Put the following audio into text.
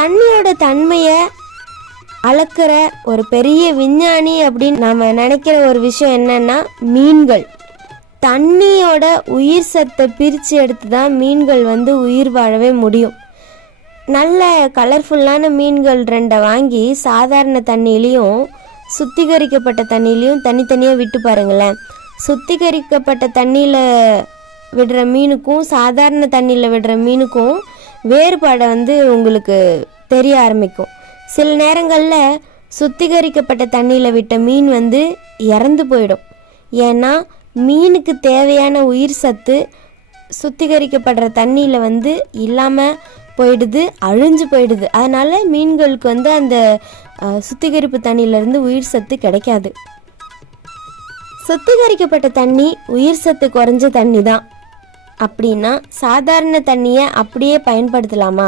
தண்ணியோட தன்மையை அளக்கிற ஒரு பெரிய விஞ்ஞானி அப்படின்னு நம்ம நினைக்கிற ஒரு விஷயம் என்னன்னா மீன்கள். தண்ணியோட உயிர் சத்தை பிரித்து எடுத்து தான் மீன்கள் உயிர் வாழவே முடியும். நல்ல கலர்ஃபுல்லான மீன்கள் 2 வாங்கி சாதாரண தண்ணியிலையும் சுத்திகரிக்கப்பட்ட தண்ணியிலையும் தனித்தனியாக விட்டு பாருங்களேன். சுத்திகரிக்கப்பட்ட தண்ணியில் விடுற மீனுக்கும் சாதாரண தண்ணியில் விடுற மீனுக்கும் வேறுபாடை உங்களுக்கு தெரிய ஆரம்பிக்கும். சில நேரங்களில் சுத்திகரிக்கப்பட்ட தண்ணியில் விட்ட மீன் இறந்து போயிடும். ஏன்னா மீனுக்கு தேவையான உயிர் சத்து சுத்திகரிக்கப்படுற தண்ணியில் இல்லாமல் போயிடுது, அழிஞ்சு போயிடுது. அதனால் மீன்களுக்கு அந்த சுத்திகரிப்பு தண்ணியிலேருந்து உயிர் சத்து கிடைக்காது. சுத்திகரிக்கப்பட்ட தண்ணி உயிர் சத்து குறைஞ்ச தண்ணி தான் அப்படின்னா சாதாரண தண்ணியை அப்படியே பயன்படுத்தலாமா